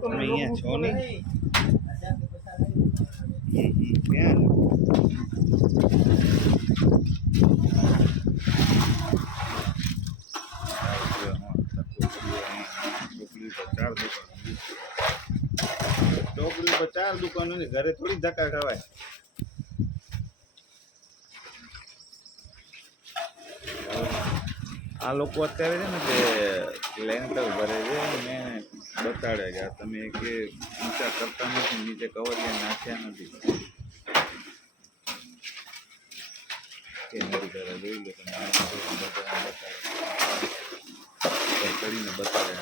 તમે અહીંયા છો નહીં? ક્યાં? 4 દુકાનો ને ઘરે થોડી ધક્કા ખવાય. આ લોકો અત્યારે છે ને તે લેન્ટર ભરે છે ને બતાડે કે આ તમે કે ઊંચા કરતા નથી, નીચે કવરિયા નાખ્યા નથી. જોઈ લો તમે કરીને બતાડે.